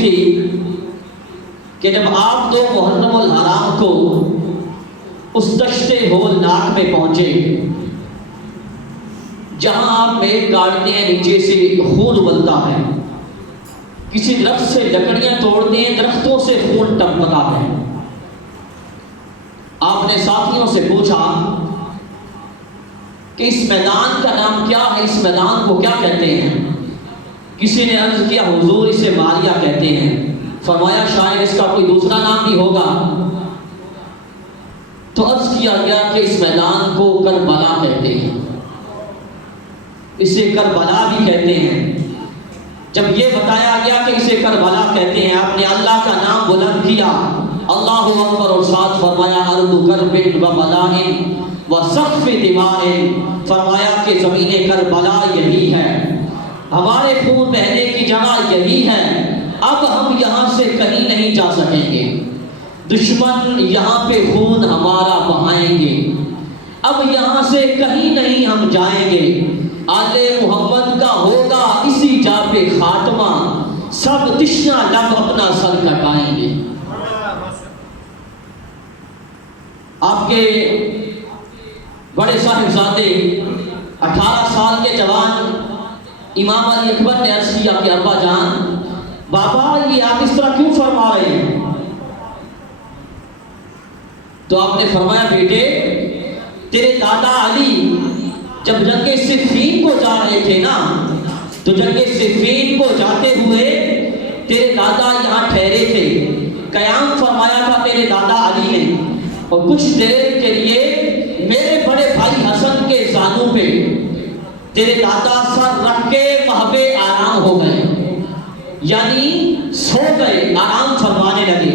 تھی کہ جب آپ دو محرم الحرام کو اس دشت ہولناک میں پہنچے جہاں آپ میل کاٹتے ہیں، نیچے سے خون ابلتا ہے، کسی درخت سے لکڑیاں توڑتے ہیں، درختوں سے خون ٹپکتا ہے. آپ نے ساتھیوں سے پوچھا کہ اس میدان کا نام کیا ہے، اس میدان کو کیا کہتے ہیں؟ کسی نے عرض کیا حضور اسے ماریہ کہتے ہیں. فرمایا شاید اس کا کوئی دوسرا نام بھی ہوگا. تو عرض کیا گیا کہ اس میدان کو کربلا کہتے ہیں، اسے کربلا بھی کہتے ہیں. جب یہ بتایا گیا کہ اسے کربلا کہتے ہیں، آپ نے اللہ کا نام بلند کیا، اللہ اکبر، اور ساتھ فرمایا ارض کرب و بلاء و سقف دماء، فرمایا کہ زمین کربلا یہی ہے، ہمارے خون بہنے کی جگہ یہی ہے، اب ہم یہاں سے کہیں نہیں جا سکیں گے، دشمن یہاں پہ خون ہمارا بہائیں گے، اب یہاں سے کہیں نہیں ہم جائیں گے، آل محمد کا ہوگا اسی جا پہ خاتمہ، سب تشنا لب اپنا سر کٹائیں گے. آپ کے بڑے صاحبزادے 18 سال کے جوان امام علی اکبر نے عرض کیا کہ ابا جان، بابا یہ آپ اس طرح کیوں فرما رہے ہیں؟ تو آپ نے فرمایا بیٹے، تیرے دادا علی جب جنگ صفین کو جا رہے تھے نا، تو جنگ صفین کو جاتے ہوئے تیرے دادا یہاں ٹھہرے تھے، قیام فرمایا تھا تیرے دادا علی نے، اور کچھ دیر کے لیے میرے بڑے بھائی حسن کے زانوں پہ تیرے دادا سر رکھ کے محبے آرام ہو گئے، یعنی سو گئے، آرام فرمانے لگے.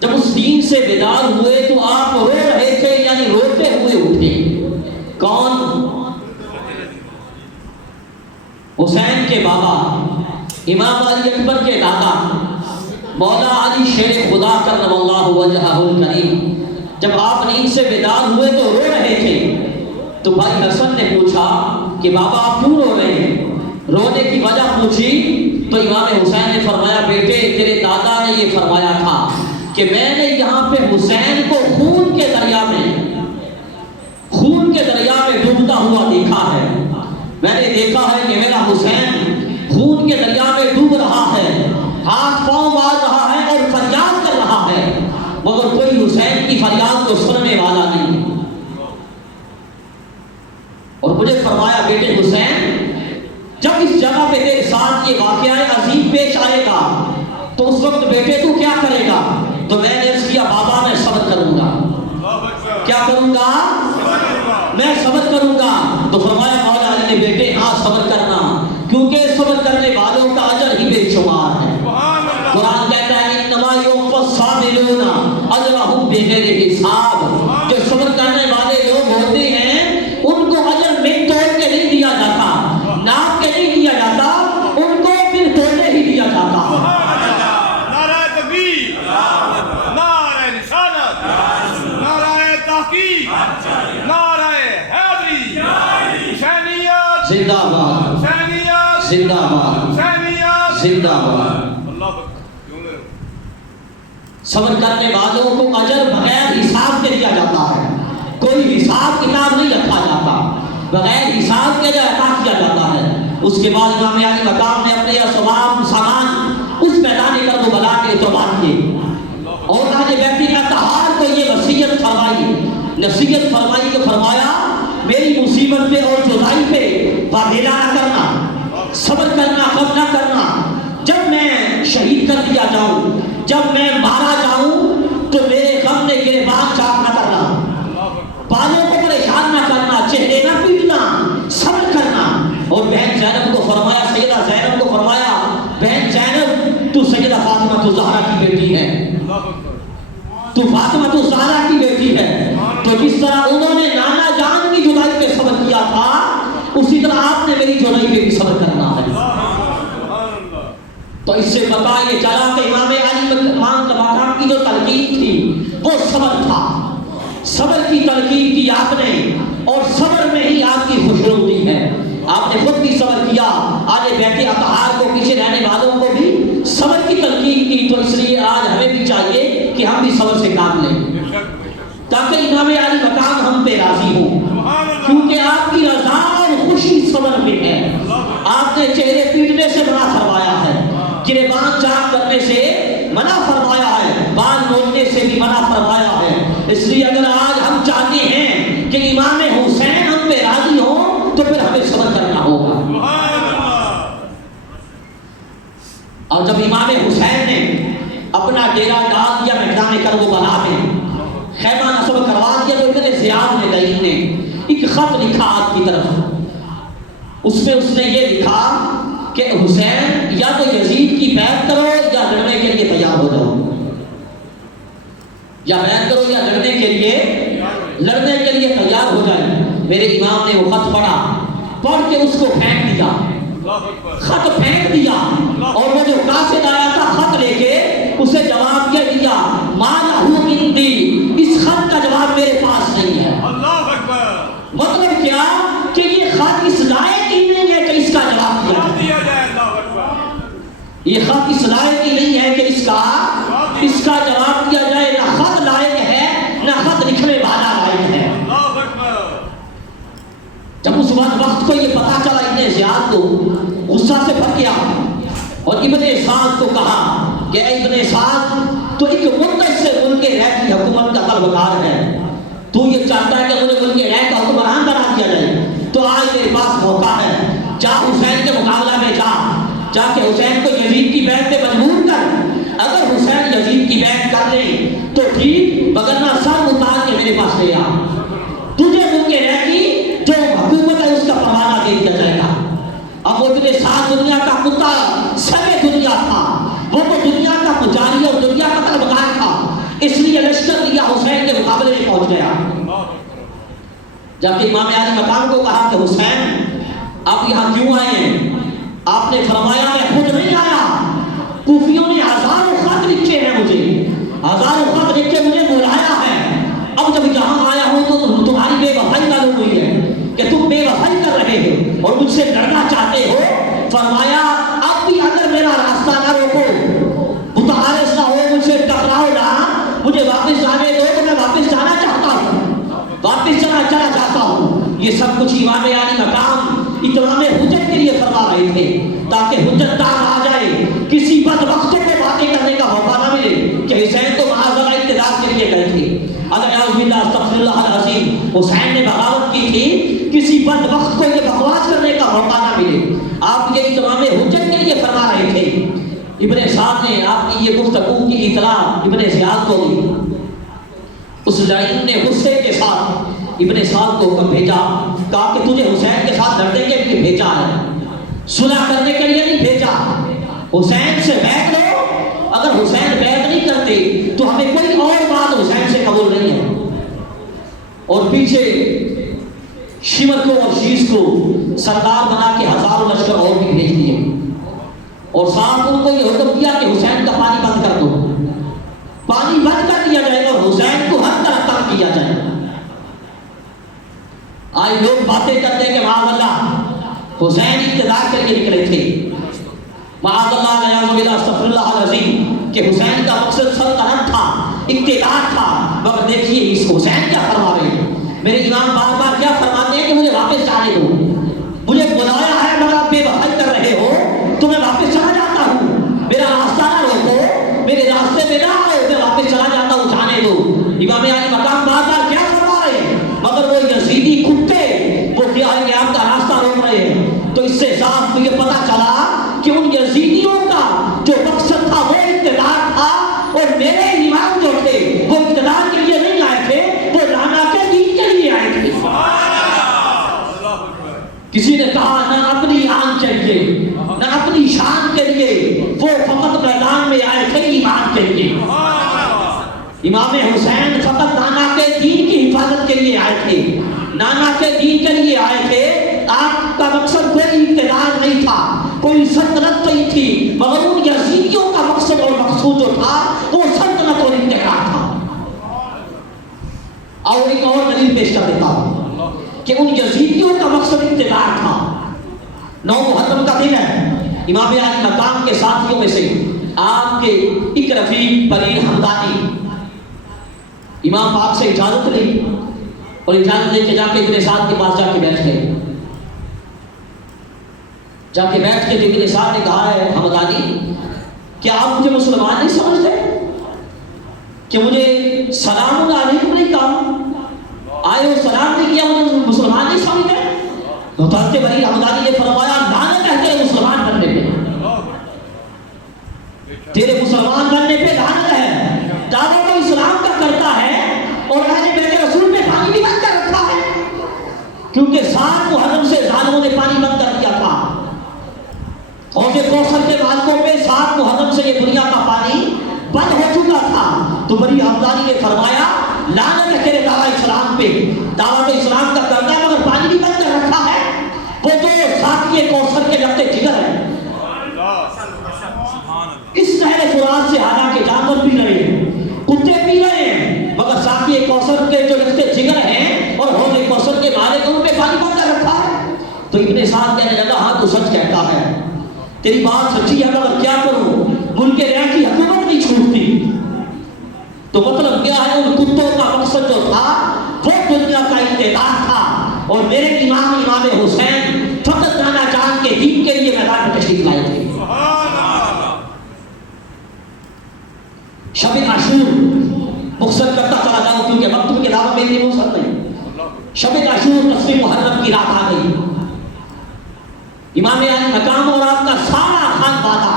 جب اس دین سے بیدار ہوئے تو آپ رو رہے تھے، یعنی روتے ہوئے اٹھے. کون؟ حسین کے بابا، امام علی اکبر کے دادا، مولا علی شیر خدا کرم اللہ وجہہ الکریم. جب آپ نیند سے بیدار ہوئے تو رو رہے تھے. تو بھائی حسن نے پوچھا کہ بابا آپ کیوں رو رہے ہیں؟ رونے کی وجہ پوچھی تو امام حسین نے فرمایا بیٹے، تیرے دادا نے یہ فرمایا تھا کہ میں نے یہاں پہ حسین کو خون کے دریا میں ڈوبتا ہوا دیکھا ہے. میں نے دیکھا ہے کہ میرا حسین خون کے دریا میں ڈوب رہا ہے، ہاتھ پاؤں مار رہا ہے اور فریاد کر رہا ہے، مگر کوئی حسین کی فریاد کو سننے والا نہیں. اور مجھے فرمایا بیٹے حسین، جب اس جگہ پہ تیرے ساتھ یہ واقعہ عظیم پیش آئے گا تو اس وقت بیٹے تو کیا کرے گا؟ تو میں نے عرض کیا بابا میں صبر کروں گا. کیا کروں گا؟ میں صبر کروں گا. تو فرمایا مولا علی نے بیٹے ہاں صبر کرنا، کیونکہ صبر کرنے والوں کا اجر ہی بے شمار ہے. قرآن کہتا ہے انما یوفی الصابرون اجرهم بغیر حساب. جو صبر کرنے والے لوگ ہوتے ہیں ان کو اجر میں توڑ کے نہیں دیا جاتا، ناپ کے نہیں دیا جاتا، ان کو پھر توڑنے ہی دیا جاتا. نعرہ تکبیر، نعرہ رسالت، نعرہ تحقیق، نعرہ حیدری، حسینیت زندہ باد، حسینیت زندہ باد، حسینیت زندہ باد. صبر کرنے والوں کو اجر بغیر حساب کے دیا جاتا ہے، کوئی حساب کتاب نہیں رکھا جاتا، بغیر حساب کے عطا کیا جاتا ہے. اس کے بعد امام علی مقام نے اپنے اسباب سامان اس میدان کربلا کے اعتبار کیے اور آج بیٹی کا تہار کو یہ وصیت فرمائی، نصیحت فرمائی کہ فرمایا میری مصیبت پہ اور جدائی پہ واویلا نہ کرنا، صبر کرنا، غم نہ کرنا. جب میں شہید کر دیا جاؤں، جب میں مارا جاؤں تو میرے غم نے گریبان چاک نہ کرنا، بالوں کو پریشان نہ کرنا، چہرے نہ پیٹنا، صبر کرنا. اور بہن زینب کو فرمایا، سیدہ زینب کو فرمایا بہن زینب تو سیدہ فاطمہ زہرا کی بیٹی ہے، تو فاطمہ زہرا کی بیٹی ہے. تو جس طرح انہوں نے نانا جان کی جدائی پہ صبر کیا تھا اسی طرح آپ نے میری جدائی پہ بھی صبر کرنا ہے. تو اس سے پتہ یہ چلا کہ امام علی مقام کی جو تلقین تھی وہ صبر تھا. صبر کی تلقین کی آپ نے، اور صبر میں ہی آپ کی خوشنودی ہے. آپ نے خود بھی صبر کیا، آج بیٹے اطہار کو پیچھے رہنے والوں کو بھی صبر کی، تو اس لیے آج ہمیں بھی چاہیے کہ ہم بھی صبر سے کام لیں تاکہ امام علی مقام ہم پہ راضی ہوں، کیونکہ آپ کی رضا اور خوشی صبر میں ہے۔ آپ نے چہرے پیٹنے سے منع فرمایا ہے، گریبان چاک کرنے سے منع فرمایا ہے، بال نوچنے سے بھی منع فرمایا ہے۔ اس لیے اگر آج ہم چاہتے ہیں کہ امام حسین ہم پہ راضی ہوں تو پھر ہمیں صبر کرنا ہوگا۔ اور جب امام حسین نے اپنا ڈیرا ڈال دیا میدان کربلا میں، خیمہ نصب کروا دیا، تو ابن زیاد نے دلیل نے ایک خط لکھا آپ کی طرف، اس میں اس نے یہ لکھا کہ حسین یا تو یزید کی بیعت کرو یا لڑنے کے لیے تیار ہو جاؤ، یا بیعت کرو یا لڑنے کے لیے تیار ہو جائے۔ میرے امام نے وہ خط پڑھ کے اس کو پھینک دیا، خط پھینک دیا، اور وہ جو قاصد آیا تھا خط لے کے اسے جواب کیا دیا، مالا ہو گندی، اس خط کا جواب میرے پاس نہیں ہے۔ اللہ اکبر۔ مطلب کیا کہ یہ خط اس لائق ہی نہیں ہے کہ اس کا جواب دیا جائے۔ اللہ اکبر۔ یہ خط اس لائق ہی نہیں ہے کہ اس کا جواب دیا جائے، نہ خط لائق ہے نہ خط لکھنے والا لائق ہے۔ اللہ اکبر۔ جب اس وقت کو یہ پتا چلا ابن زیاد کو غصہ سے بھر گیا اور ابن سعد کو کہا کہ اے ابن سعد، تو ایک مدت سے ملک رہ کی حکومت کا طلبگار ہے، تو یہ چاہتا ہے کہ مجھے ملک رہ کا حکمران بنا دیا جائے، تو آج میرے پاس موقع ہے، جا حسین کے مقابلہ میں جا کے حسین کو یزید کی بیعت پہ مجبور کر۔ اگر حسین یزید کی بیعت کر لیں تو ٹھیک، وگرنہ سر اتار کے میرے پاس لے آ، تجھے ملک رہ کی جو حکومت ہے اس کا پروانہ دے دیا جائے گا۔ اب وہ ابن سعد دنیا کا کتا سب دنیا تھا، وہ تو دنیا کا پجاری اور دنیا کا طلبگار تھا، اس لیے لشکر لیا حسین کے مقابلے میں پہنچ گیا۔ جب کہ امام علی مقام کو کہا کہ حسین آپ یہاں کیوں آئے ہیں؟ آپ نے فرمایا میں خود نہیں آیا، کوفیوں نے ہزاروں خط لکھے ہیں مجھے، ہزاروں خط لکھ کے مجھے بلایا ہے، اب جب یہاں آیا ہوں تو تمہاری بے وفائی معلوم ہوئی ہے کہ تم بے وفائی کر رہے ہو اور مجھ سے لڑنا چاہتے ہو۔ فرمایا اب بھی اگر میرا راستہ نہ روکو، متعارض نہ ہو، مجھ سے ٹکراؤ نہ، مجھے واپس جانے دو تو میں واپس جانا چاہتا ہوں، واپس چلا جاتا ہوں۔ یہ سب کچھ امام علی مقام اتمام حجت کے لیے فرما رہے تھے تاکہ حجت دار آ جائے، کسی بدبختوں کو باتیں کرنے کا موقع نہ ملے کہ حسین تو معاذ اللہ اقتدار کے لیے گئے تھے، اگر اعوذ باللہ استغفر اللہ العظیم حسین نے بغاوت کی تھی، کسی بدبخت کو یہ بکواس کرنے کا موقع نہ ملے۔ آپ یہ اتمام حجت کے لیے فرما رہے تھے۔ ابن سعد نے آپ کی یہ گفتگو کی اطلاع ابن زیاد کو دی، اس لائن نے غصے کے ساتھ ابن سعد کو حکم بھیجا، کہا کہ تجھے حسین کے ساتھ لڑنے کے لیے بھیجا ہے، صلح کرنے کے لیے نہیں بھیجا، حسین سے بیعت لو، اگر حسین بیعت نہیں کرتے تو ہمیں کوئی اور بات حسین سے قبول نہیں ہے۔ اور پیچھے شمر کو اور شیش کو سردار بنا کے ہزاروں لشکر اور بھی بھیج دیے، اور ساتھ ان کو یہ حکم دیا کہ حسین کا پانی بند کر دو، پانی بند کر دیا جائے اور حسین کو ہر طرح تنگ کیا جائے۔ آج لوگ باتیں کرتے ہیں کہ معاذ اللہ حسین اقتدار کے لیے نکلے تھے، معاذ اللہ استغفر اللہ العظیم، کہ حسین کا مقصد سلطنت تھا، اقتدار تھا، مگر دیکھیے اس حسین کیا فرما رہے ہیں۔ میرے امام بار بار کیا فرماتے ہیں کہ مجھے واپس جانے دو، مجھے بلایا ہے مگر آپ بے وفائی کر رہے ہو تو میں واپس چلا جاتا ہوں، میرا راستہ نہ روکو، میرے راستے میں نہ آؤ، میں واپس چلا جاتا ہوں، جانے دو۔ امام علی مقام بار بار کیا فرما رہے ہیں، مگر وہ یزیدی کتے وہ کیا ہے کہ آپ کا راستہ روک رہے ہیں۔ تو اس سے صاف یہ پتا چلا کہ ان یزیدیوں کا جو مقصد تھا وہ اقتدار تھا، اور میرے امام جو تھے وہ اقتدار کے لیے نہیں آئے تھے، وہ لانا کے دین کے لیے آئے تھے۔ کسی نے کہا نہ اپنی آن چاہیے نہ اپنی شان کے لیے، وہ فقط میدان میں آئے تھے ایمان کے لیے۔ امام حسین فقط نانا کے دین کی حفاظت کے لیے آئے تھے، نانا کے دین کے لیے آئے تھے۔ آپ کا مقصد کوئی اقتدار نہیں تھا، کوئی سلطنت نہیں تھی، مگر ان یزیدیوں کا مقصد اور مقصود جو تھا وہ سلطنت اور اقتدار تھا۔ اور ایک اور دلیل پیش کر دیتا ہوں کہ ان یزیدیوں کا مقصد اقتدار تھا۔ 9 محرم کا دن ہے، امام علی مقام کے ساتھیوں میں سے آپ کے کہ ایک رفیق پرین ہمدانی امام پاک سے اجازت لی اور اجازت لے کے جا کے ابن سعد کے پاس جا کے بیٹھ گئے. جا کے بیٹھ کے ابن سعد نے کہا ہے ہمدانی کیا آپ مجھے مسلمان نہیں سمجھتے کہ مجھے سلام علیکم نہیں کہا آئے ہو سلام نہیں کیا مجھے مسلمان نہیں سمجھتے؟ تو حضرت بری ہمدانی نے فرمایا لعنت ہے تیرے مسلمان بننے پہ, تیرے مسلمان بننے پہ لعنت ہے. دعویٰ تو اسلام کا کرتا ہے اور اہل بیت رسول نے پانی بھی بند کر رکھا ہے کیونکہ 7 محرم سے ظالموں نے پانی بند کر دیا تھا. حوض کوثر کے مالکوں پہ 7 محرم سے یہ دنیا کا پانی بند ہو چکا تھا. تو بری ہمدانی نے فرمایا لعنت ہے تیرے دعویٰ اسلام پہ, دعویٰ تو اسلام کا کرتا ہے مگر پانی بھی بند کر رکھا ہے. وہ جو ساقی کوثر کے لگتے جگر ہیں اس نہر فرات سے حالانکہ جانور پی رہے ہیں کتے پی رہے ہیں مگر ساقی کوثر کے جو لگتے جگر ہیں اور حوض کوثر کے مالک ان پہ پانی بند کر رکھا ہے. تو ابن سعد کہنے لگا ہاں تو سچ کہتا ہے, تیری بات سچی ہے مگر کیا کروں ملک رہ کی حکومت نہیں چھوڑتی. تو مطلب کیا ہے ان کتوں کا مقصد جو تھا وہ دنیا کا اقتدار تھا اور میرے امام حسین فقط نانا جان کے دین کے لیے میدان میں تشریف لائے تھے. شب عاشور مختصر کرتا چلا جاؤں کیونکہ وقت کے علاوہ میں نہیں ہو سکتا. شب عاشور 10 محرم کی رات آ گئی. امام علی مقام اور آپ کا سارا خان بادا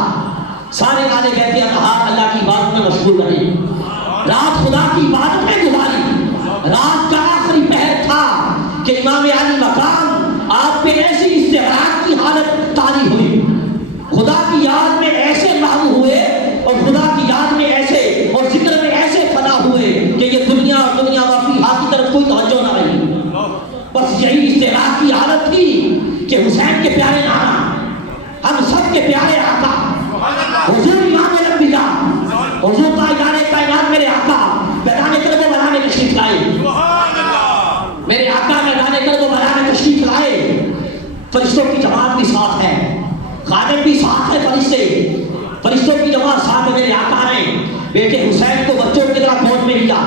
سارے والے کہتے ہیں اللہ کی بات میں مشغول رہے, رات خدا کی عبادت میں گزاری. رات کا آخری پہر تھا کہ امام علی مقام آپ پہ ایسی استغراق کی حالت طاری ہوئی, خدا کی یاد میں ایسے لاگو ہوئے اور خدا کی یاد میں ایسے اور ذکر میں ایسے فنا ہوئے کہ یہ دنیا اور دنیا واقعی ہاتھ کی طرف کوئی توجہ نہ رہی. بس یہی استغراق کی حالت تھی کہ حسین کے پیارے نانا ہم سب کے پیارے آقا حضور امام الانبیاء حضور تاجدار کائنات میرے آقا میدان کرب و بلا میں تشریف لائے. میرے آقا میدان کرب و بلا میں تشریف لائے. فرشتوں کی جماعت بھی ساتھ ہے, خادم بھی ساتھ ہے, فرشتوں کی جماعت ساتھ ہے. میرے آقا نے بیٹے حسین کو بچوں کی طرح گود میں لیا,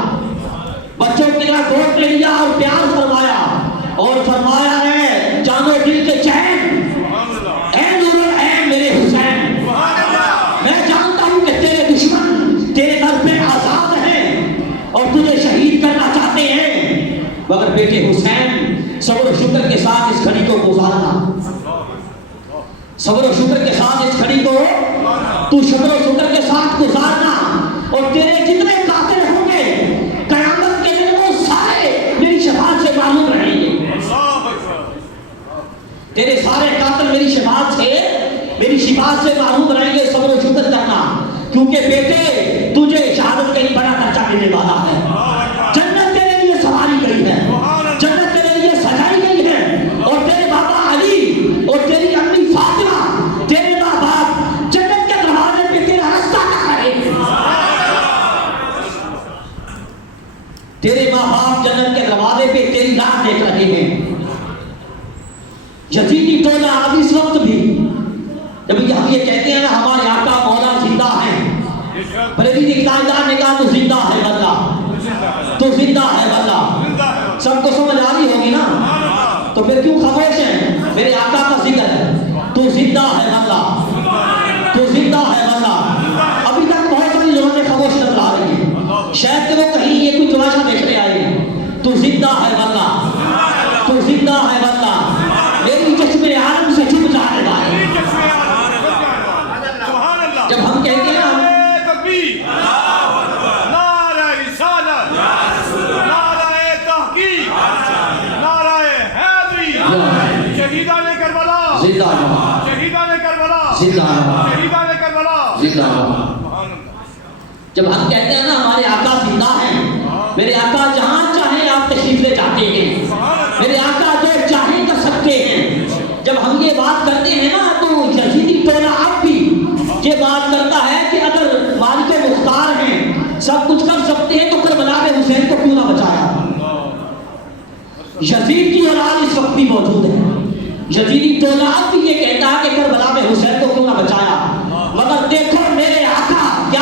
بچوں کی طرح گود میں لیا اور پیار فرمایا اور فرمایا ہے جانو دل کے چین اے نور العین میرے حسین, میں جانتا ہوں کہ تیرے دشمن تیرے در پہ آزاد ہیں اور تجھے شہید کرنا چاہتے ہیں مگر بیٹے حسین صبر و شکر کے ساتھ اس گھڑی کو گزارنا, صبر و شکر کے ساتھ اس گھڑی کو تو صبر و شکر کے ساتھ گزارنا اور تیرے جتنے قاتل ہوں گے قیامت کے دن وہ سارے میری شفاعت سے معلوم رہیں گے. تیرے سارے قاتل میری شفاعت سے معلوم رہیں گے. صبر و شکر کرنا کیونکہ بیٹے تجھے شہادت کا ایک بڑا درجہ ملنے والا ہے. جنت تیرے لیے سواری گئی ہے, جنت تیرے لیے سجائی گئی ہے اور تیرے بابا علی اور تیری امی فاطمہ تیرے ماں باپ جنت کے دروازے پہ تیرا راستہ کر رہے ہیں. تیرے ماں باپ جنت کے دروازے پہ تیری راہ دیکھ رہے ہیں. یزیدی ٹولہ اب اس وقت بھی جب ہم یہ کہتے ہیں نا ہمارے آقا مولا زندہ ہیں, بریلوی کے تاجدار نے کہا تو زندہ ہے واللہ, تو زندہ ہے واللہ. سب کو سمجھ آ رہی ہوگی نا, تو پھر کیوں خاموش ہیں؟ میرے آقا کا ذکر ہے, تو زندہ ہے واللہ, تو زندہ ہے واللہ. ابھی تک بہت ساری زبانیں خاموش نظر آ رہی ہیں, شاید کہ وہ کہیں یہ کوئی تماشا دیکھنے آئے ہیں. تو زندہ ہے واللہ, تو زندہ ہے واللہ. میری چشم عالم سے چھپ جانے والے جب ہم کہتے ہیں نعرہ رسالت, نعرہ تحقیق, نعرہ حیدری, شہیدان کربلا زندہ باد, شہیدان کربلا زندہ باد, شہیدان کربلا زندہ باد. جب ہم کہتے ہیں نا ہمارے آقا زندہ ہیں, میرے آقا جہاں چاہیں آپ تشریف لے جاتے ہیں, میرے آقا جو چاہیں کر سکتے ہیں. جب ہم یہ بات کرتے ہیں نا تو یزیدی ٹولہ اب بھی یہ بات کرتا ہے کہ اگر مالک مختار ہیں سب کچھ کر سکتے ہیں تو کربلا میں حسین کو کیوں نہ بچایا. یزید کی اولاد اس وقت بھی موجود ہے. یزیدی ٹولہ اب بھی یہ کہتا ہے کہ کربلا میں حسین کو کیوں نہ بچایا. مگر دیکھو میرے آقا کیا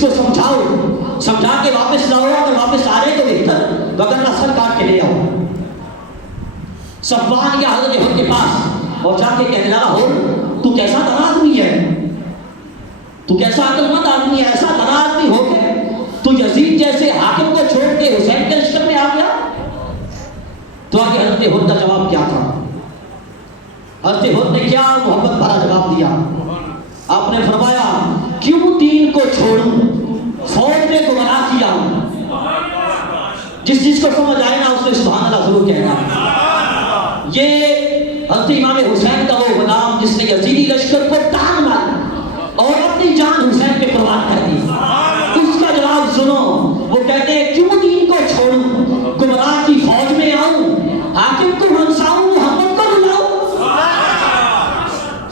اس کو سمجھاؤ، سمجھا کے واپس لاؤ، اگر واپس آ رہے تو بہتر، وگرنہ سر کاٹ کے لے آؤ۔ صفوان گیا حضرت ہود کے پاس اور جا کے کہنے لگا، ہود تو کیسا دنا آدمی ہے، تو کیسا عقل مند آدمی ہے، ایسا دنا آدمی ہو کے تو یزید جیسے حاکم کو چھوڑ کے حسین کے لشکر میں آ گیا۔ تو آگے حضرت ہود کا جواب کیا تھا؟ حضرت ہود نے کیا محبت بھرا جواب دیا، آپ نے فرمایا کیوں دین کو چھوڑوں، فوج نے گمراہ کیا، جس چیز کو سمجھ آئے نا اس نے سبحان اللہ ضرور کہنا۔ یہ حضرت امام حسین کا وہ غلام جس نے یزیدی لشکر کو ٹانگ ماری اور اپنی جان حسین پہ قربان کر دی، اس کا جواب سنو، وہ کہتے ہیں کیوں دین کو چھوڑوں، گمراہ کی فوج میں آؤں، حاکم کو منساؤں، محمد کو بلاؤں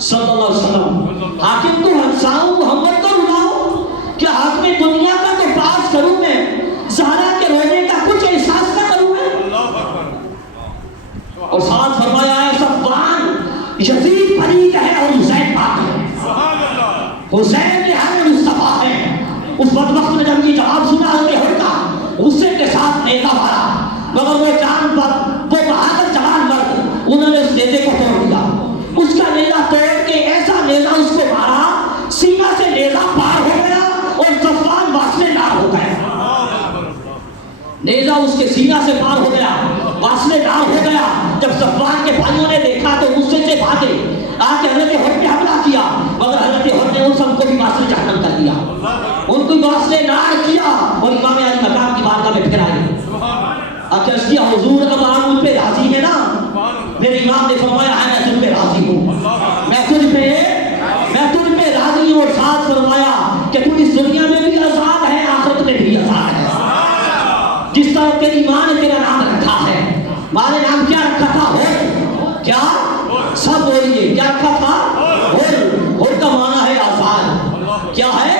صلی اللہ علیہ وسلم، حاکم کو ہنساؤں، محمد کو بلاؤں، کیا حاکم دنیا کا تو پاس کروں میں، زہرا کے رونے کا کچھ احساس نہ کروں میں؟ اور ساتھ فرمایا ہے صفوان یزید فرید ہے اور حسین پاک ہے، حسین کے ہر مصطفیٰ ہے۔ اس بدبخت نے جب یہ جواب سنا حضرت ہود کا، غصے کے ساتھ نیزہ مارا، مگر وہ جان پر وہ بہادر جوان مرد انہوں نے اس نیزے کو توڑ دیا، اس کا نیزہ توڑ کے ایسا نیزہ اس کو مارا سینہ سے نیزہ پار ہو گیا اور صفوان واصلے دار ہو گیا، نیزہ اس کے سینہ سے پار ہو گیا، واصلے دار ہو گیا۔ جب صفوان کے بھائیوں نے دیکھا تو غصے سے بھاگے، آ کے حضرت ہود پہ حملہ کیا، مگر حضرت ہود نے ان سب کو بھی واصل جہنم کر دیا، ان کو واصلے دار کیا اور امام علی مقام کی بارگاہ میں پھر آئے۔ عرض کیا حضور اب آپ مجھ پہ راضی ہے نا؟ میرے امام نے فرمایا ہے میں تجھ پہ راضی ہوں، میں تجھ پہ راضی ہوں، اور ساتھ فرمایا کہ تو اس دنیا میں بھی آزاد ہے، آخرت میں بھی آزاد ہے، جس طرح تیری ماں نے تیرا نام رکھا ہے، ماں نے نام کیا رکھا تھا؟ ہود، کیا سب بولیے کیا رکھا تھا؟ ہود، ہود کا معنی ہے آزاد، کیا ہے؟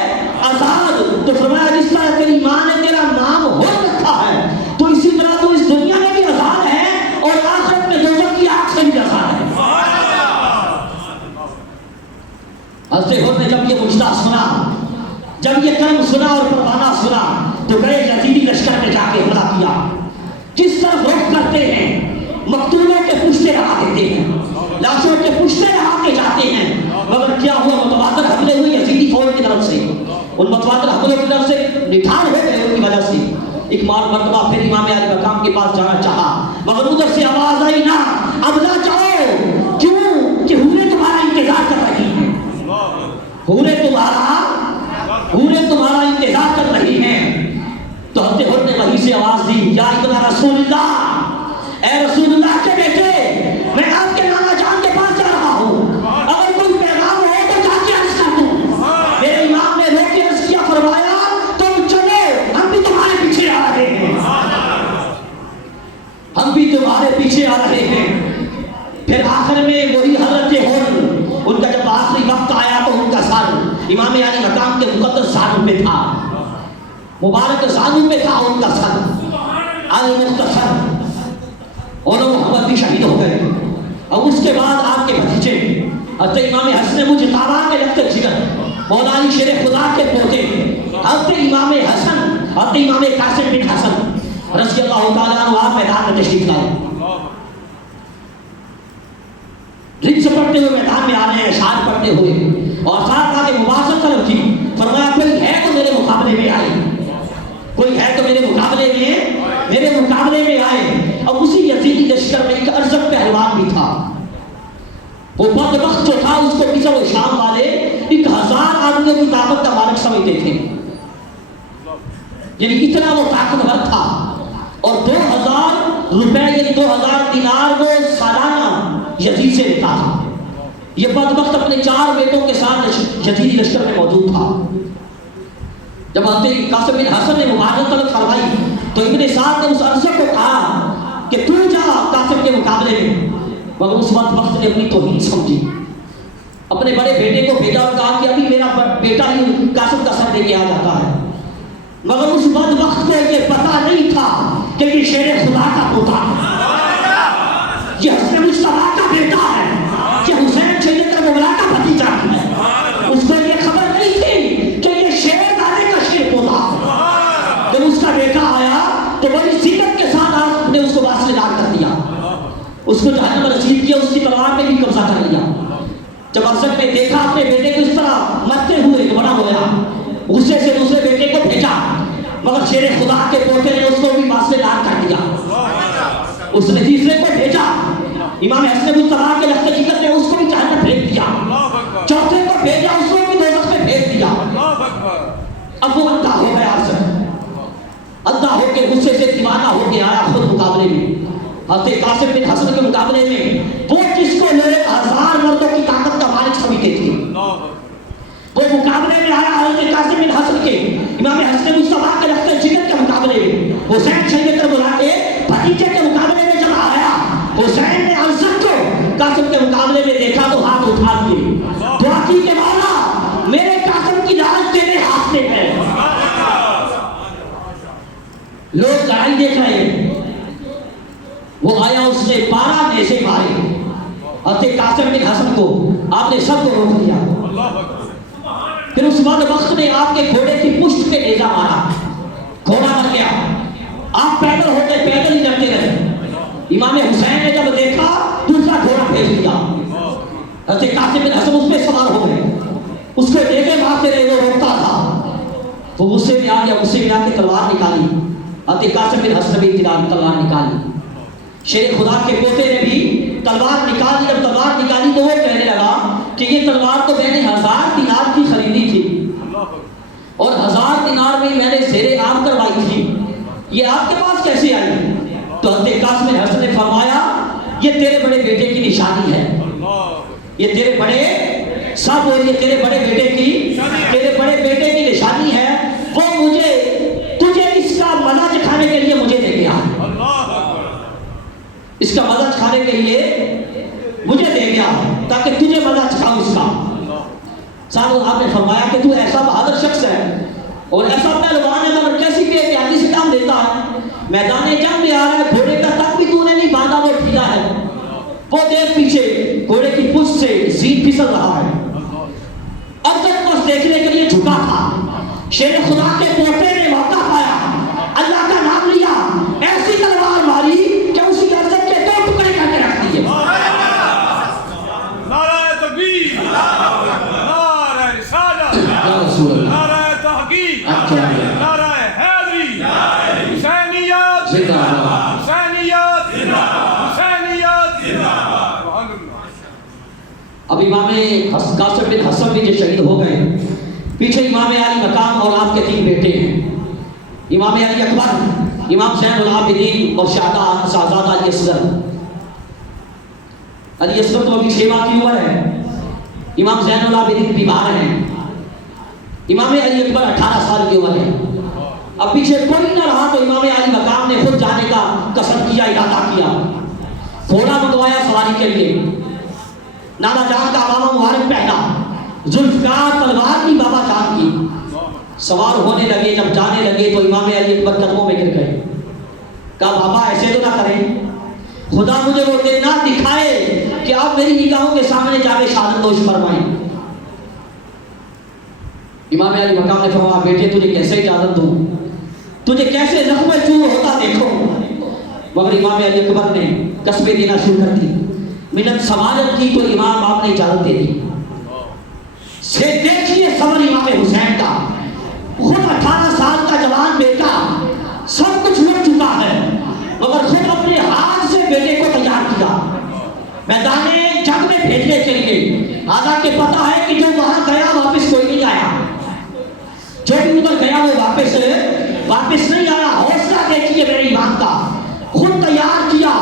آزاد۔ تو فرمایا جس طرح تیری ماں نے تیرا نام ہود رکھا ہے تو اسی طرح تو اس دنیا میں بھی آزاد ہے اور آخرت میں دوزخ کی آگ سے بھی آزاد ہے۔ حضرت ہود نے جب یہ مجدہ سنا، جب یہ کرم سنا اور پروانہ سنا تو گئے یزیدی لشکر میں جا کے حملہ کیا، کس طرف رخ کرتے ہیں، مقتولوں کے پشتے رہا دیتے ہیں، لاشوں کے پشتے رہا کے جاتے ہیں، مگر کیا ہوا؟ متواتر حملے ہوئے یزیدی فوج کی طرف سے، ان متواتر حملوں کی طرف سے نٹھار ہو گئے ان کی وجہ سے۔ ایک مرتبہ پھر امام علی مقام کے پاس جانا چاہا، مگر ادھر سے آواز آئی نہ اب نہ جاؤ، کیوں کہ حوریں تمہارا انتظار کر رہی ہیں، حوریں تمہارا انتظار کر رہی ہیں۔ تو حضرت ہود نے وہیں سے آواز دی، یا ابن رسول اللہ، اے رسول اللہ کے بیٹے، میں آپ کے نانا جان کے پاس جا رہا ہوں، اگر کوئی پیغام ہو تو جا کے عرض کر دوں۔ میرے امام نے رو کے عرض کیا، فرمایا تم چلو، ہم بھی تمہارے پیچھے آ رہے ہیں، ہم بھی تمہارے پیچھے آ رہے ہیں۔ پھر آخر میں وہی حضرت ہود، ان کا جب آخری وقت آیا تو ان کا سر امام علی مقام کے مقدس زانوں پہ تھا، مبارک زانوں پہ تھا ان کا سر، علی مختصر، اور محمد بھی شہید ہو گئے۔ اور اس کے بعد آپ کے بھتیجے حضرت امام حسن مجتبیٰ کے لخت جگر مولا علی شیر خدا کے پوتے حضرت امام حسن، حضرت امام قاسم بن حسن رضی اللہ تعالیٰ عنہ آپ میدان میں تشریف لائے، رنگ سے پڑھتے ہوئے میدان میں آ رہے ہیں، اشعار پڑھتے ہوئے، اور ساتھ آگے مباحثت طلب کی، فرمایا کوئی ہے تو میرے مقابلے میں آئے، کوئی ہے تو میرے مقابلے میں آئے۔ اب اسی یزیدی لشکر میں ایک ارزق پہلوان بھی تھا، وہ بدبخت جو تھا اس کو مصر و شام والے 1000 آدمیوں کی طاقت کا مالک سمجھتے تھے، یعنی اتنا وہ طاقتور تھا، اور 2000 روپے یعنی 2000 دینار وہ سالانہ یزید سے لیتا تھا۔ یہ بدبخت اپنے 4 بیٹوں کے ساتھ یزیدی لشکر میں موجود تھا۔ جب حضرت قاسم بن حسن نے مبارزت طلب فرمائی تو ابن سعد نے اس ارزق کو کہا کہ تو جا قاسم کے مقابلے میں، مگر اس وقت نے اپنی توہین سمجھی، اپنے بڑے بیٹے کو بھیجا اور کہا کہ ابھی میرا بیٹا ہی قاسم کا سر دے کے آ جاتا ہے، مگر اس بدبخت کو یہ پتا نہیں تھا کہ یہ شیر خدا کا پوتا ہے، یہ حسن مجتبیٰ کا بیٹا ہے، یہ حسین سید مولا کا بھتیجا ہے۔ اس کو یہ خبر نہیں تھی کہ یہ شیر دانے کا شیر دیا. جب ارسد نے دیکھا اپنے بیٹے کو اس طرح مرتے ہوئے بڑا ہوا، غصے سے دوسرے بیٹے کو بھیجا، مگر شیر خدا کے پوتے نے اس کو بھی پاس سے لار کر دیا. اس نے تیسرے کو بھیجا، امام حسن مصطفیٰ کے لشکر جگر نے اس کو بھی جہنم پھینک دیا. چوتھے کو بھیجا، اس کو بھی دوزخ میں پھینک دیا. اب وہ اندھا ہو گیا، اندھا ہو کے غصے سے دیوانہ ہو کے آیا خود مقابلے میں. حضرت قاسم بن حسن کے مقابلے میں وہ جس کو لوگ 1000 مردوں کی طاقت کا مالک سمجھتے تھے، وہ مقابلے میں آیا حضرت قاسم بن حسن کے امام حسن مصطفیٰ کے لشکر جگر کے مقابلے میں. حسین شہید کر بلا کے بھتیجے کے مقابلے میں جب آیا، حسین نے ارسد کو قاسم کے مقابلے میں دیکھا تو ہاتھ اٹھا دیے، دعا کی کہ مولا میرے قاسم کی لاش تیرے ہاتھ میں ہے. لوگ لڑائی دیکھ رہے ہیں. وہ آیا، اس نے 12 نیزے مارے حضرت قاسم بن حسن کو، آپ نے سب کو روک دیا. پھر اس وقت نے آپ کے گھوڑے کی پشت پہ نیزہ مارا، گھوڑا مر گیا. آپ پیدل ہو گئے، پیدل ہی لڑتے رہے. امام حسین نے جب دیکھا دوسرا گھوڑا بھیج دیا. حضرت قاسم بن حسن اس پہ سوار ہو گئے، اس کو دیکھے مارتے رہے، وہ روکتا تھا. وہ غصے میں آ گیا، غصے میں آ کے تلوار نکالی. حضرت قاسم بن حسن بھی تلوار نکالی. شیر خدا کے پوتے نے بھی تلوار نکالی. جب تلوار نکالی تو وہ کہنے لگا کہ یہ تلوار تو میں نے 1000 دینار کی خریدی تھی اور 1000 دینار میں میں نے زیر عام کروائی تھی، یہ آپ کے پاس کیسے آئی؟ تو حضرت قاسم بن حسن نے فرمایا یہ تیرے بڑے بیٹے کی نشانی ہے، یہ تیرے بڑے سب یہ تیرے بڑے بیٹے کی نشانی ہے. وہ تجھے اس کا مزہ چکھانے کے لیے مجھے دے گیا، اس کا مزہ چکھانے کے لیے مجھے دے گیا تاکہ تجھے مزہ چکھاؤں اس کا. ساتھ آپ نے فرمایا کہ تو ایسا بہادر شخص ہے اور ایسا پہلوان ہے، مگر کیسی بے احتیاطی سے کام دیتا ہے. میدان جنگ میں آ رہا ہے، گھوڑے کا تک بھی تو نے نہیں باندھا، وہ ڈھیلا ہے. وہ دیکھ پیچھے گھوڑے کی پشت سے زین پھسل رہا ہے. اب تک بس دیکھنے کے لیے جھکا تھا. شیر خدا کے پوتے نے موقع پایا، اللہ کا نام لیا، ایسی تلوار ماری کہ اسی ارسد کے 2 ٹکڑے کر کے رکھ دیے. نعرہ تکبیر، نعرہ رسالت، نعرہ تحقیق، نعرہ حیدری، حسینیت زندہ باد، حسینیت زندہ باد، حسینیت زندہ باد. اب امام قاسم بن حسن بھی جو شہید ہو گئے، پیچھے امام علی مقام اور آپ کے 3 بیٹے ہیں، امام علی اکبر، امام زین العابدین اور شہزادہ علی اصغر. علی اصغر تو ابھی 6 ماہ کی عمر ہے. امام زین العابدین بیمار ہیں. امام علی اکبر 18 سال کی عمر ہے. اب پیچھے کوئی نہ رہا تو امام علی مقام نے خود جانے کا قصد کیا، ارادہ کیا. گھوڑا منگوایا سواری کے لیے، نانا جان کا امامہ مبارک پہنا، ذوالفقار تلوار کی بابا جان کی. سوار ہونے لگے، جب جانے لگے تو امام علی اکبر قدموں میں گر گئے. کہا بابا ایسے تو نہ کریں، خدا مجھے وہ دن نہ دکھائے کہ آپ میری نگاہوں کے سامنے جا کے شہادت نوش فرمائیں. امام علی مقام نے فرمایا بیٹے تجھے کیسے اجازت دوں، تجھے کیسے زخم چور ہوتا دیکھو. مگر امام علی اکبر نے قسمیں دینا شروع کر دی. منت سماجت کی تو امام آپ نے اجازت دے دی. سے دیکھیے صبر امام حسین کا، خود 18 سال کا جوان بیٹا سب کچھ لٹ چکا ہے، مگر خود اپنے ہاتھ سے بیٹے کو تیار کیا میدان جنگ میں بھیجنے کے لیے. حالانکہ پتہ ہے کہ جو وہاں گیا واپس کوئی نہیں آیا، جو بھی ادھر گیا وہ واپس نہیں آیا. حوصلہ دیکھیے میرے امام کا، خود تیار کیا،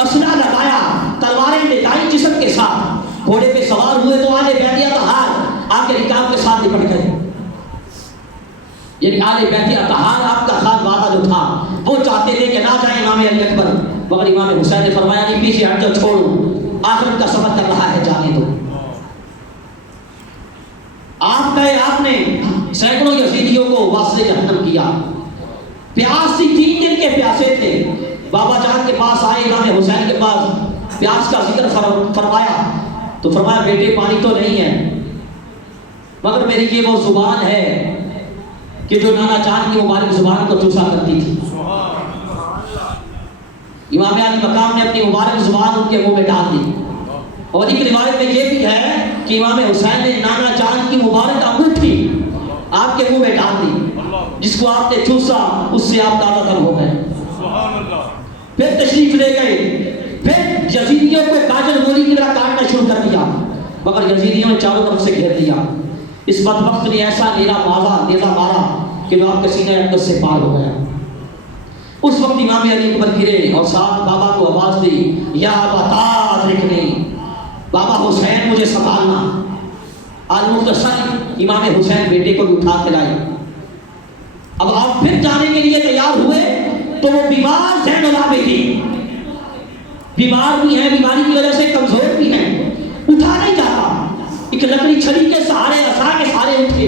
اسلحہ لگایا، تلواریں لٹائی جسم کے ساتھ، گھوڑے پہ سوار ہوئے تو آلے بیت اطہار آپ کے رکاب کے ساتھ نپٹ گئے. یعنی آلے بیت اطہار آپ کا خاص وعدہ جو تھا وہ چاہتے تھے کہ نہ جائیں امام علی اکبر، مگر امام حسین نے فرمایا نہیں پیچھے ہٹ جاؤ، چھوڑو، آخرت کا سفر کر رہا ہے، جانے دو. آپ گئے، آپ نے سینکڑوں یزیدیوں کو واسطے جہنم کیا. پیاس تھی، 3 دن کے پیاسے تھے. بابا جان کے پاس آئے، امام حسین کے پاس پیاس کا ذکر فرمایا تو فرمایا بیٹے پانی تو نہیں ہے، مگر میری یہ وہ زبان ہے کہ جو نانا جان کی مبارک زبان کو چوسا کرتی تھی. امام علی مقام نے اپنی مبارک زبان ان کے منہ میں ڈال دی. اور ایک روایت میں یہ بھی ہے کہ امام حسین نے نانا جان کی مبارک انگوٹھی آپ کے منہ میں ڈال دی، جس کو آپ نے چوسا اس سے آپ دادا در ہو گئے۔ پھر تشریف لے گئے، پھر یزیدیوں کو کاجل گولی کی طرح کاٹنا شروع کر دیا، مگر یزیدیوں نے چاروں طرف سے گھیر دیا۔ اس بدبخت نے ایسا نیزہ مارا کہ وہ آپ کے سینہ اقدس سے پار ہو گیا۔ اس وقت امام علی پر گرے اور ساتھ بابا کو آواز دی، یا بتا رکھنے، بابا حسین مجھے سنبھالنا۔ المختصر امام حسین بیٹے کو بھی اٹھا کے لائے۔ اب آپ پھر جانے کے لیے تیار ہوئے تو وہ بیمار زین العابدین بیمار بھی ہیں، بیماری کی وجہ سے کمزور بھی ہیں، اٹھا نہیں جاتا۔ ایک لکڑی چھڑی کے سہارے عصا کے سہارے اٹھے،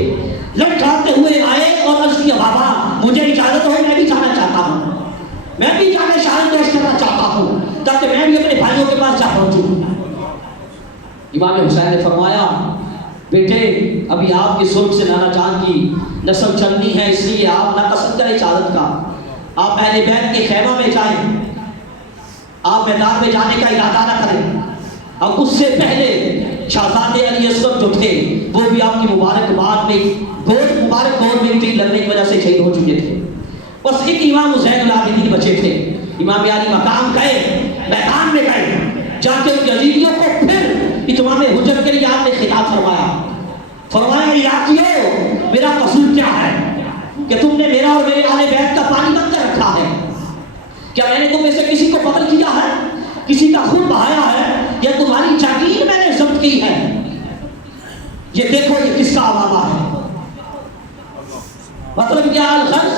لٹکاتے ہوئے آئے اور عرض کیا، بابا مجھے اجازت ہو، میں بھی جانا چاہتا ہوں، میں بھی جا کے شہادت پیش کرنا چاہتا ہوں تاکہ میں بھی اپنے بھائیوں کے پاس جا پہنچوں۔ امام حسین نے فرمایا، بیٹے ابھی آپ کی سلب سے نانا جان کی نسل چلنی ہے، اس لیے آپ نہ قصد کریں شہادت کا، آپ اہل بیت کے خیمہ میں جائیں، آپ میدان میں جانے کا ارادہ نہ کریں۔ اب اس سے پہلے شہزادے علی اصغر جو تھے وہ بھی آپ کی مبارک گود میں تھی، لڑنے کی وجہ سے شہید ہو چکے تھے، بس ایک امام زین العابدین بچے تھے۔ امام علی مقام گئے، میدان میں گئے، جا کے یزیدیوں کو پھر اتمام حجت کے لیے آپ نے خطاب فرمایا عراقیوں، میرا قصور کیا ہے کہ تم نے میرا اور میرے اہل بیت کا پانی بند کر رکھا ہے؟ کیا میں نے تم میں سے کسی کو قتل کیا ہے، کسی کا خون بہایا ہے، یا تمہاری جاگیر میں نے ضبط کی ہے؟ یہ دیکھو یہ کس کا عوامہ ہے۔ مطلب کیا الغرض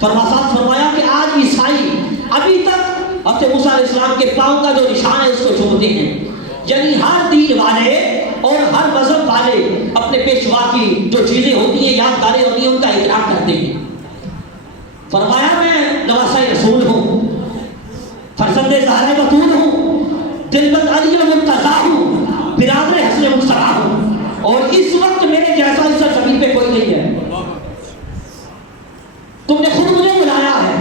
فرمایا کہ آج عیسائی ابھی تک حضرت موسیٰ علیہ السلام کے پاؤں کا جو نشان ہے اس کو چومتے ہیں، یعنی ہر دین والے اور ہر مذہب والے اپنے پیشوا کی جو چیزیں ہوتی ہیں، یادگاریں ہوتی ہیں، ان کا احترام کرتے ہیں۔ فرمایا میں نواسہ رسول ہوں، فرزند زہرہ بتول ہوں، دلبند علی المرتضیٰ ہوں، برادر حسن مصطفیٰ ہوں، اور اس وقت میرے جیسا اس زمین پہ کوئی نہیں ہے۔ تم نے خود مجھے بلایا ہے،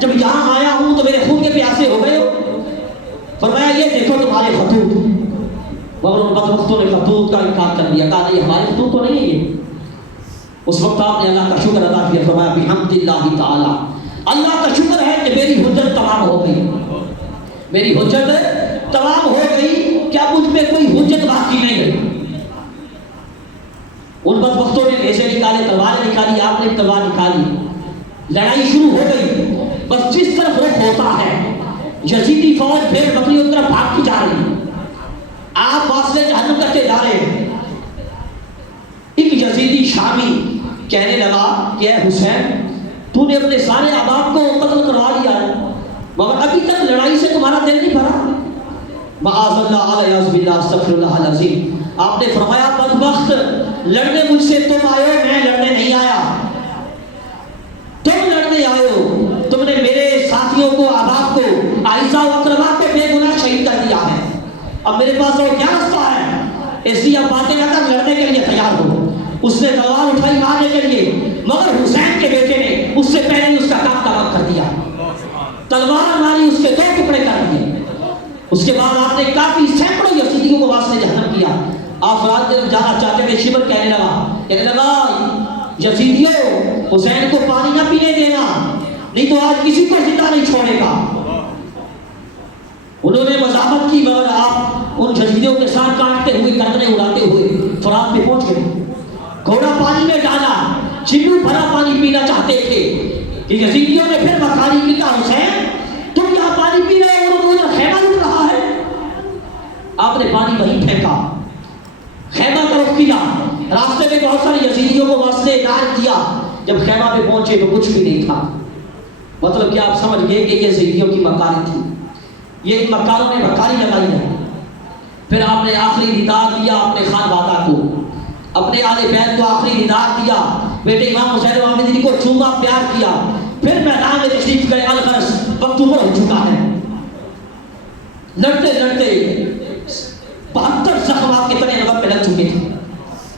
جب یہاں آیا ہوں تو میرے خون کے پیاسے ہو گئے ہو۔ فرمایا یہ دیکھو تمہارے خطوط، مگر ان بدبختوں نے خطوط کا انکار کر دیا، کہا نہیں ہمارے خطوط تو نہیں ہے یہ۔ اس وقت آپ نے اللہ کا شکر ادا کیا، فرمایا بحمد اللہ تعالی، اللہ کا شکر ہے کہ میری حجت تمام ہو گئی، میری حجت تمام ہو گئی، کیا مجھ پہ کوئی حجت باقی نہیں ہے۔ ان بدبختوں نے نیزے نکالے، تلواریں نکالی، آپ نے تلوار نکالی، لڑائی شروع ہو گئی۔ بس جس طرف رخ ہوتا ہے یزیدی فوج بھیڑ بکریوں کی طرف بھاگتی جا رہی ہے، آپ واصلے جہنم کرتے جا رہے ہیں۔ ایک یزیدی شامی کہنے لگا کہ اے حسین، تو نے اپنے سارے احباب کو قتل کروا لیا ہے، مگر ابھی تک لڑائی سے تمہارا دل نہیں بھرا۔ معاذ اللہ علیہ باللہ استغفر اللہ العظیم۔ آپ نے فرمایا بدبخت، لڑنے مجھ سے تم آئے ہو، میں لڑنے نہیں آیا، تم لڑنے آئے ہو۔ تم نے میرے ساتھیوں کو، احباب کو، عائشہ و اقربا کو بے گناہ شہید کر دیا ہے، اب میرے پاس اور کیا رستہ ہے؟ اس لیے اب باتیں نہ کر، لڑنے کے لیے تیار ہو۔ اس نے تلوار اٹھائی مارنے کے لیے، مگر حسین کے بیٹے نے اس سے پہلے ہی اس کا کام تمام کر دیا، تلوار ماری، اس کے 2 ٹکڑے کر دیے۔ اس کے بعد آپ نے کافی سینکڑوں یزیدیوں کو واسطے جہنم کیا۔ آپ رات دن جانا چاہتے تھے، شبر کہنے لگا یزیدیوں، حسین کو پانی نہ پینے دینا، نہیں تو آج کسی کو زندہ نہیں چھوڑے گا۔ انہوں نے مزاحمت کی، مگر آپ ان یزیدیوں کے ساتھ کاٹتے ہوئے، گردنیں اڑاتے ہوئے فرات پہ پہنچ گئے۔ گھوڑا پانی میں ڈالا، چلو بھرا پانی پینا چاہتے تھے کہ یزیدیوں نے پھر بخاری کی، کہا حسین تم یہاں پانی پی رہے ہو اور ادھر خیمہ لٹ رہا ہے۔ آپ نے پانی وہیں پھینکا، خیمہ کا رخ کیا، راستے میں بہت سارے یزیدیوں کو واسطے نار کیا۔ جب خیمہ پہ پہنچے تو کچھ بھی نہیں تھا۔ مطلب کہ آپ سمجھ گئے کہ یہ یزیدیوں کی مکاری تھی، یہ مکاروں نے مکاری لگائی ہے۔ پھر آپ نے آخری دیدار دیا اپنے خانوادہ کو، اپنے اہل بیت کو آخری دیدار دیا، بیٹے امام حسین العابدین کو چوما، پیار کیا، پھر میدان میں تشریف گئے۔ الغرض وقت عمر ہو چکا ہے، لڑتے لڑتے 72 زخم آپ کے تنے نظر پہ لگ چکے تھے،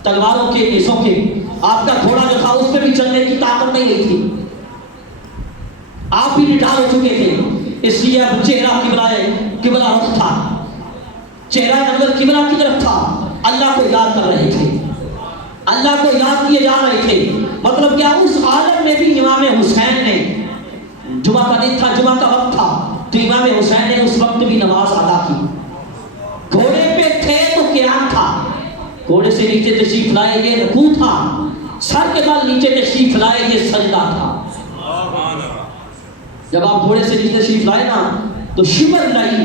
تلواروں کے، نیزوں کے۔ آپ کا گھوڑا جو تھا اس پہ بھی چلنے کی طاقت نہیں رہی تھی، آپ بھی نڈال ہو چکے تھے، اس لیے اب چہرہ قبلہ رخ تھا۔ چہرہ نظر قبلہ کی طرف تھا، اللہ کو یاد کر رہے تھے، اللہ کو یاد کیے جا رہے تھے۔ مطلب کیا اس عالم میں بھی امام حسین نے، جمعہ کا دن تھا، جمعہ کا وقت تھا، تو امام حسین نے اس وقت بھی نماز ادا کی۔ گھوڑے پہ تھے تو قیام تھا، گھوڑے سے نیچے تشریف لائے یہ رکوع تھا، سر کے بال نیچے تشریف لائے یہ سجدہ تھا۔ جب آپ گھوڑے سے نیچے تشریف لائے نا تو شمر لائی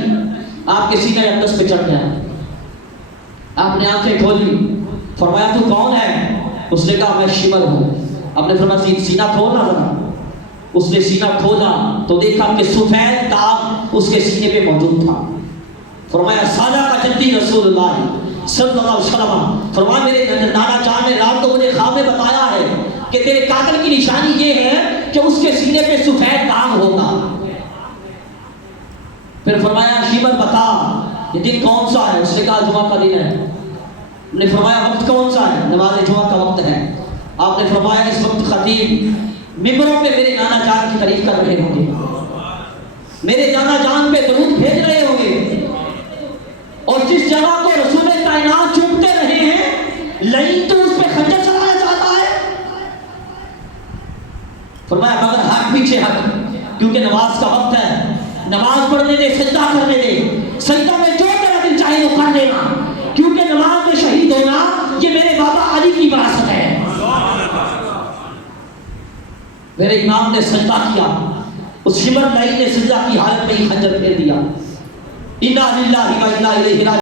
آپ کے سینہ اقدس پہ چڑھ گیا، آپ نے آنکھیں کھولی، فرمایا تو کون ہے؟ اس نے کہا میں شمر ہوں۔ آپ نے فرمایا سینہ کھولنا ذرا، اس نے سینہ کھولا تو دیکھا کہ سفید داغ اس کے سینے پہ موجود تھا۔ فرمایا سادہ کا جدی رسول اللہ صلی اللہ علیہ وسلم، فرمایا میرے نانا جان نے رات کو مجھے خواب میں بتایا ہے کہ تیرے قاتل کی نشانی یہ ہے کہ اس کے سینے پہ سفید داغ ہوگا۔ پھر فرمایا شیبر بتا یہ دن کون سا ہے؟ اس نے کہا جمعہ کا دن ہے۔ نے فرمایا وقت کون سا ہے؟ نماز جمعہ کا وقت ہے۔ آپ نے فرمایا اس وقت خطیب ممبروں پہ میرے نانا جان کی تعریف کر رہے ہوں گے، میرے نانا جان پہ درود بھیج رہے ہوں گے، اور جس جگہ کو رسول کائنات چومتے رہے ہیں لئیم تو اس پہ خنجر چلانا چاہتا ہے۔ فرمایا مگر حق پیچھے حق، کیونکہ نماز کا وقت ہے، نماز پڑھنے دے، سجدہ کرنے دے، سجدہ میں جو تیرا دل چاہے وہ کر دینا، کیونکہ نماز میں شہید ہونا یہ میرے بابا علی کی وراثت ہے۔ میرے امام نے سجدہ کیا، اس شمر لائی نے سجدہ کی حالت میں ہی خنجر پھیر دیا۔ انا للہ و انا الیہ راجعون۔